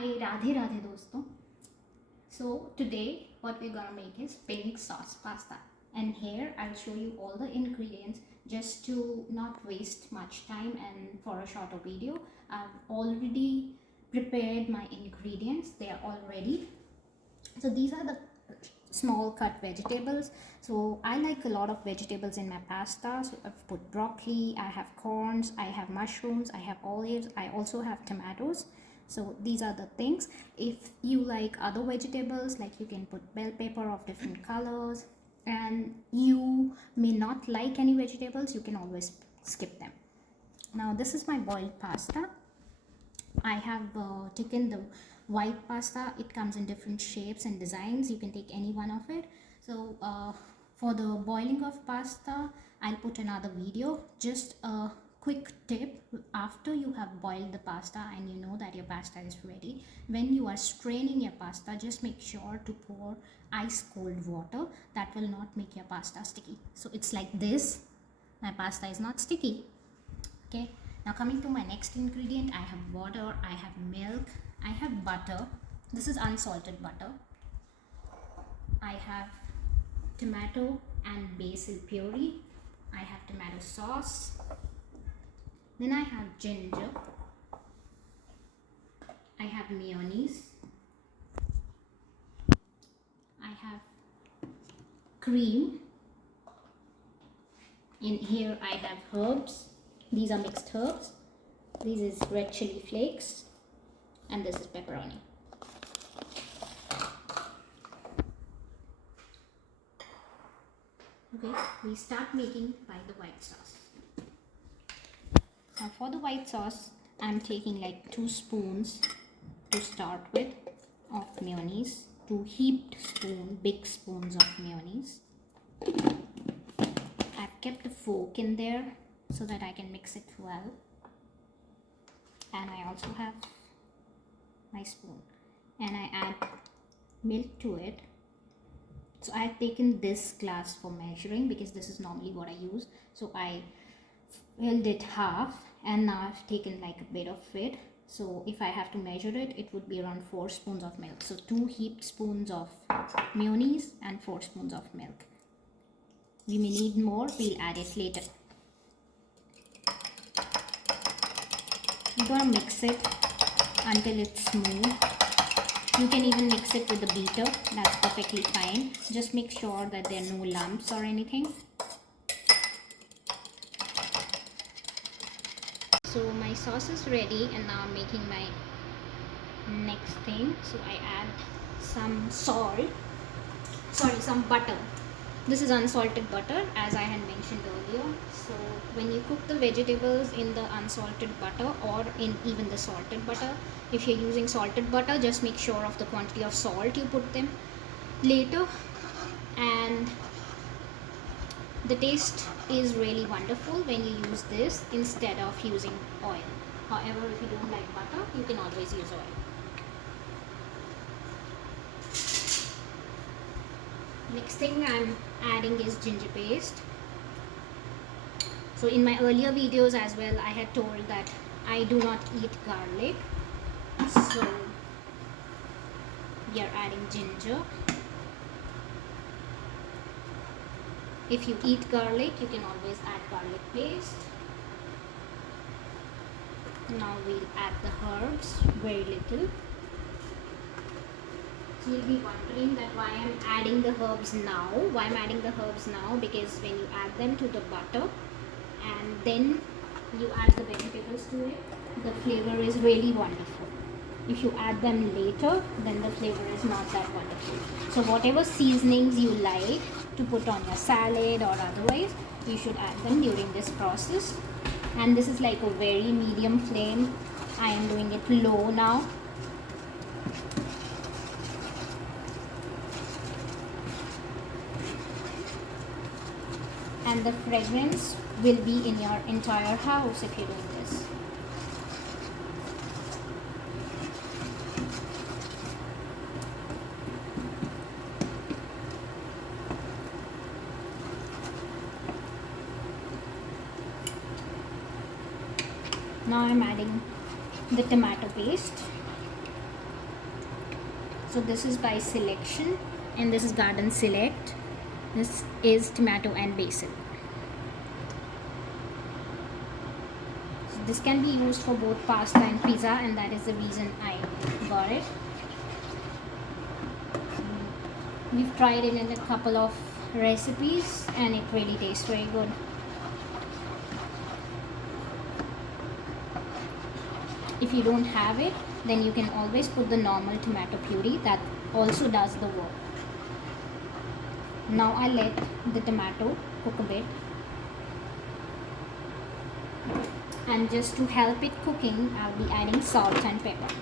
Hi, Radhe Radhe dosto. So today what we're gonna make is pink sauce pasta, and here I'll show you all the ingredients just to not waste much time and for a shorter video. I've already prepared my ingredients, they are all ready. So these are the small cut vegetables. So I like a lot of vegetables in my pasta. So I've put broccoli, I have corns, I have mushrooms, I have olives, I also have tomatoes. So these are the things. If you like other vegetables, like you can put bell pepper of different colors, and you may not like any vegetables, you can always skip them. Now this is my boiled pasta. I have taken the white pasta. It comes in different shapes and designs. You can take any one of it. So for the boiling of pasta, I'll put another video. Just a quick tip: after you have boiled the pasta and you know that your pasta is ready, when you are straining your pasta, just make sure to pour ice cold water. That will not make your pasta sticky. So it's like this. My pasta is not sticky. Okay, now coming to my next ingredient, I have water, I have milk, I have butter. This is unsalted butter. I have tomato and basil puree. I have tomato sauce. Then I have ginger. I have mayonnaise. I have cream. In here I have herbs. These are mixed herbs. This is red chili flakes, and this is pepperoni. Okay, we start making by the white sauce. Now for the white sauce, I'm taking like 2 spoons to start with of mayonnaise, 2 big spoons of mayonnaise. I've kept a fork in there so that I can mix it well, and I also have my spoon, and I add milk to it. So I've taken this glass for measuring because this is normally what I use. So I filled it half, and now I've taken like a bit of it. So if I have to measure it, it would be around 4 spoons of milk. So 2 heaped spoons of mayonnaise and 4 spoons of milk. We may need more, we'll add it later. You're gonna mix it until it's smooth. You can even mix it with a beater, that's perfectly fine. Just make sure that there are no lumps or anything. So my sauce is ready, and now I'm making my next thing. So I add some some butter. This is unsalted butter, as I had mentioned earlier. So when you cook the vegetables in the unsalted butter or in even the salted butter, if you're using salted butter, just make sure of the quantity of salt you put them later, and the taste is really wonderful when you use this instead of using oil. However, if you don't like butter, you can always use oil. Next thing I'm adding is ginger paste. So in my earlier videos as well, I had told that I do not eat garlic. So we are adding ginger. If you eat garlic, you can always add garlic paste. Now we'll add the herbs, very little. So you'll be wondering that why I'm adding the herbs now. Why I'm adding the herbs now? Because when you add them to the butter and then you add the vegetables to it, the flavor is really wonderful. If you add them later, then the flavor is not that wonderful. So whatever seasonings you like to put on your salad or otherwise, you should add them during this process. And this is like a very medium flame. I am doing it low now. And the fragrance will be in your entire house if you're doing this. Now I'm adding the tomato paste. So this is by Selection and this is Garden Select. This is tomato and basil. So this can be used for both pasta and pizza, and that is the reason I got it. We've tried it in a couple of recipes and it really tastes very good. If you don't have it, then you can always put the normal tomato puree, that also does the work. Now I let the tomato cook a bit, and just to help it cooking, I'll be adding salt and pepper.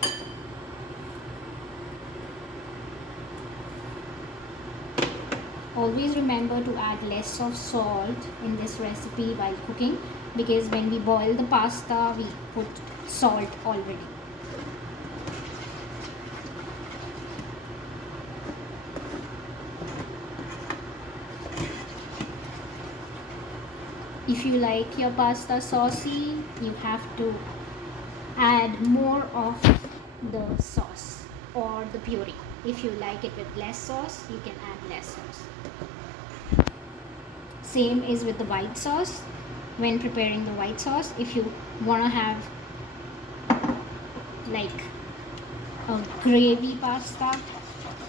Always remember to add less of salt in this recipe while cooking, because when we boil the pasta, we put salt already. If you like your pasta saucy, you have to add more of the sauce or the puree. If you like it with less sauce, you can add less sauce. Same is with the white sauce. When preparing the white sauce, if you want to have like a gravy pasta,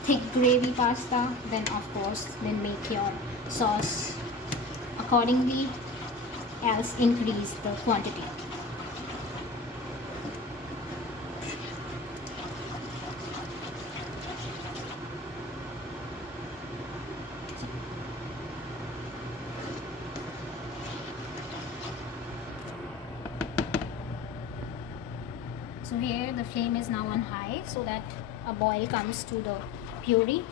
thick gravy pasta, then of course then make your sauce accordingly, else increase the quantity. So here the flame is now on high so that a boil comes to the puree.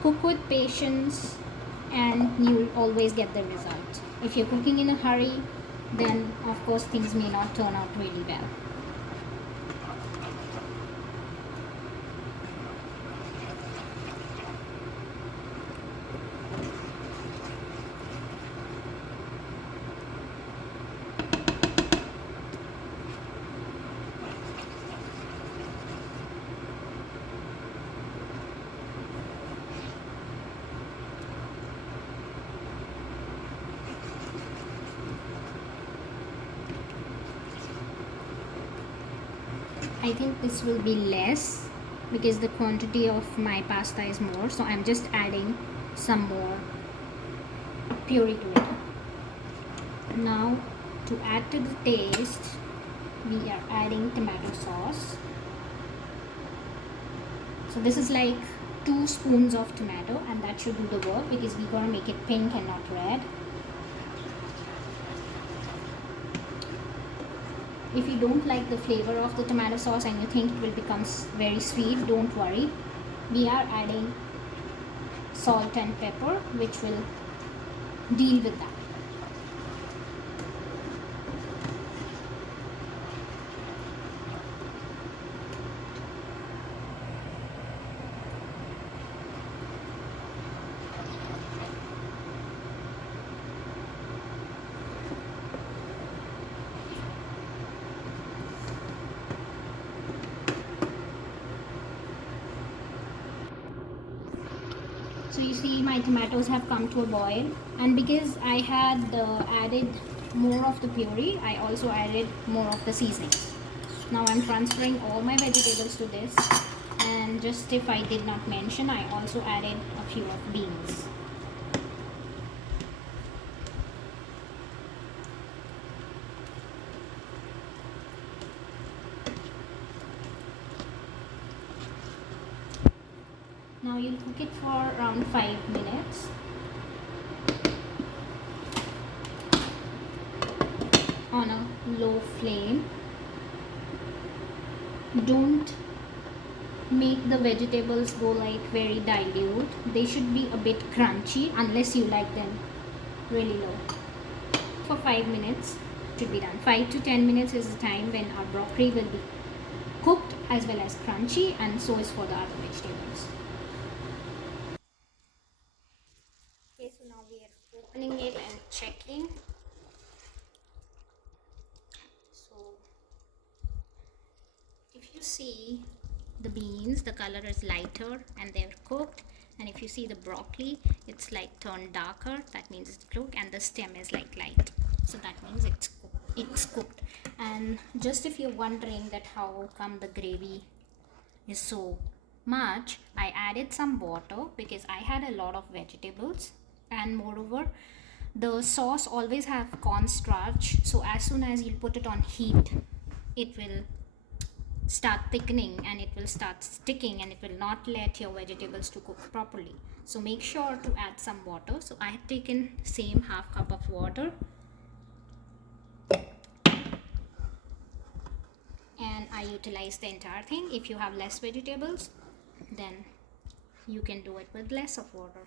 Cook with patience and you'll always get the result. If you're cooking in a hurry, then of course things may not turn out really well. I think this will be less because the quantity of my pasta is more, so I'm just adding some more puree to it. Now to add to the taste, we are adding tomato sauce. So this is like 2 spoons of tomato, and that should do the work because we're gonna make it pink and not red. If you don't like the flavor of the tomato sauce and you think it will become very sweet, don't worry. We are adding salt and pepper, which will deal with that. So you see my tomatoes have come to a boil, and because I had added more of the puree, I also added more of the seasonings. Now I'm transferring all my vegetables to this, and just if I did not mention, I also added a few of beans. Now you'll cook it for around 5 minutes. On a low flame. Don't make the vegetables go like very dilute. They should be a bit crunchy unless you like them really low. For 5 minutes should be done. 5 to 10 minutes is the time when our broccoli will be cooked as well as crunchy, and so is for the other vegetables. Okay, so now we are opening it and checking. see the beans, the color is lighter and they're cooked. And if you see the broccoli, it's like turned darker, that means it's cooked, and the stem is like light, so that means it's cooked. And just if you're wondering that how come the gravy is so much, I added some water because I had a lot of vegetables, and moreover the sauce always have cornstarch, so as soon as you put it on heat, it will start thickening and it will start sticking and it will not let your vegetables to cook properly. So make sure to add some water. So I have taken same half cup of water, and I utilize the entire thing. If you have less vegetables, then you can do it with less of water.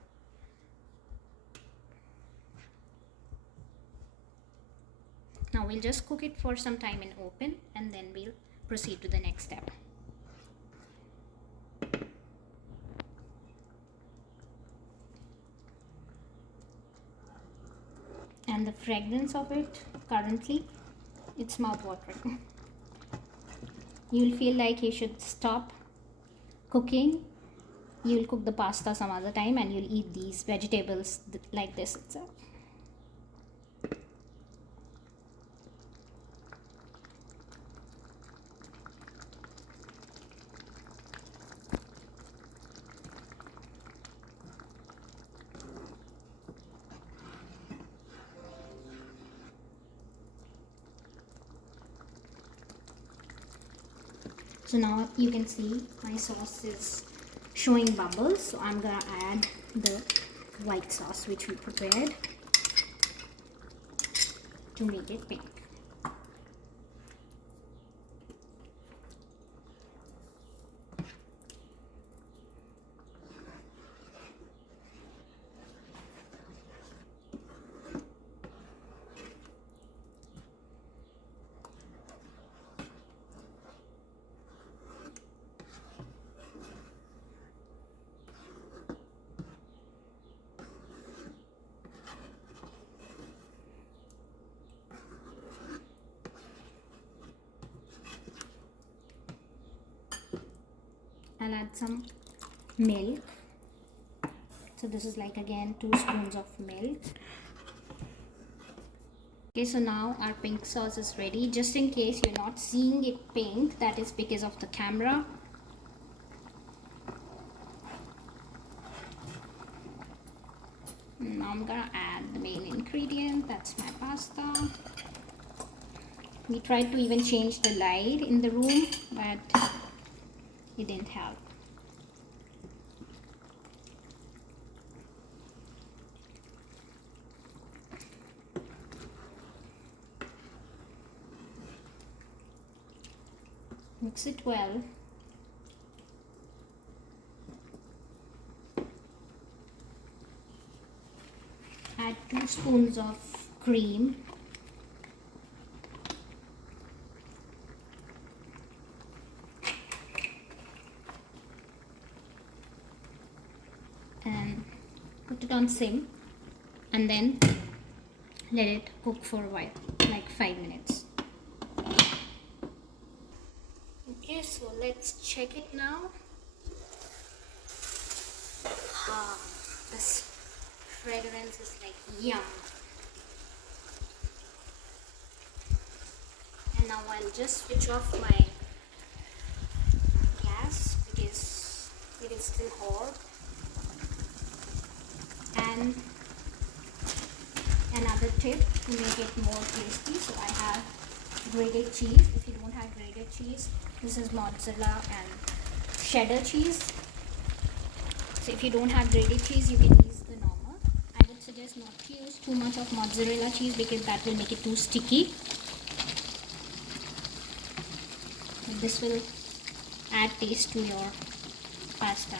Now we'll just cook it for some time in open, and then we'll proceed to the next step. And the fragrance of it currently, it's mouth-watering. You'll feel like you should stop cooking. You'll cook the pasta some other time and you'll eat these vegetables like this itself. So now you can see my sauce is showing bubbles, so I'm gonna add the white sauce which we prepared to make it pink. I'll add some milk. So this is like again 2 spoons of milk. Okay, so now our pink sauce is ready. Just in case you're not seeing it pink, that is because of the camera. Now I'm gonna add the main ingredient, that's my pasta. We tried to even change the light in the room, but it didn't help. Mix it well. Add 2 spoons of cream. And put it on sim, and then let it cook for a while, like 5 minutes. Okay, so let's check it now. This fragrance is like yum. And now I'll just switch off my gas because it is still hot. And another tip to make it more tasty, so I have grated cheese. If you don't have grated cheese, this is mozzarella and cheddar cheese. So if you don't have grated cheese, you can use the normal. I would suggest not to use too much of mozzarella cheese because that will make it too sticky. And this will add taste to your pasta.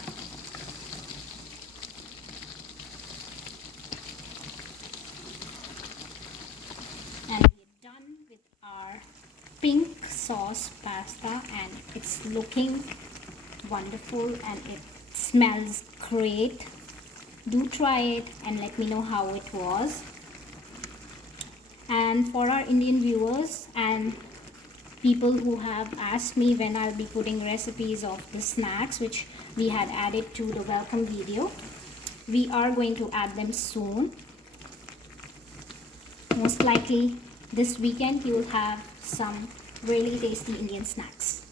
And we're done with our pink sauce pasta, and it's looking wonderful and it smells great. Do try it and let me know how it was. And for our Indian viewers and people who have asked me when I'll be putting recipes of the snacks which we had added to the welcome video. We are going to add them soon. Most likely this weekend you will have some really tasty Indian snacks.